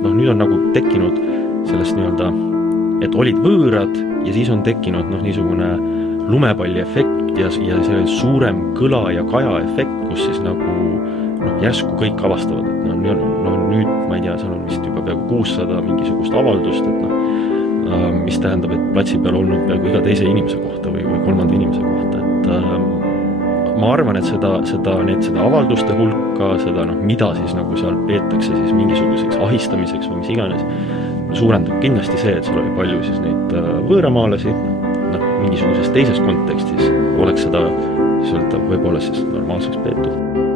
noh, nüüd on nagu tekkinud sellest nii-öelda, et olid võõrad ja siis on tekkinud niisugune lumepalli efekt ja see suurem kõla ja kaja efekt, kus siis nagu järsku kõik avastavad, et nüüd, ma ei tea, seal on vist juba peaaegu 600 mingisugust avaldust, et mis tähendab, et platsi peal olnud peaaegu iga teise inimese kohta või kolmanda inimese kohta, et ma arvan, et seda avalduste hulka, seda mida siis nagu seal peetakse siis mingisuguseks ahistamiseks või mis iganes, suurendab kindlasti see, et seal oli palju siis neid võõramaalasi, mingisuguses teises kontekstis oleks seda siis öelda võib-olla siis normaalseks peetud.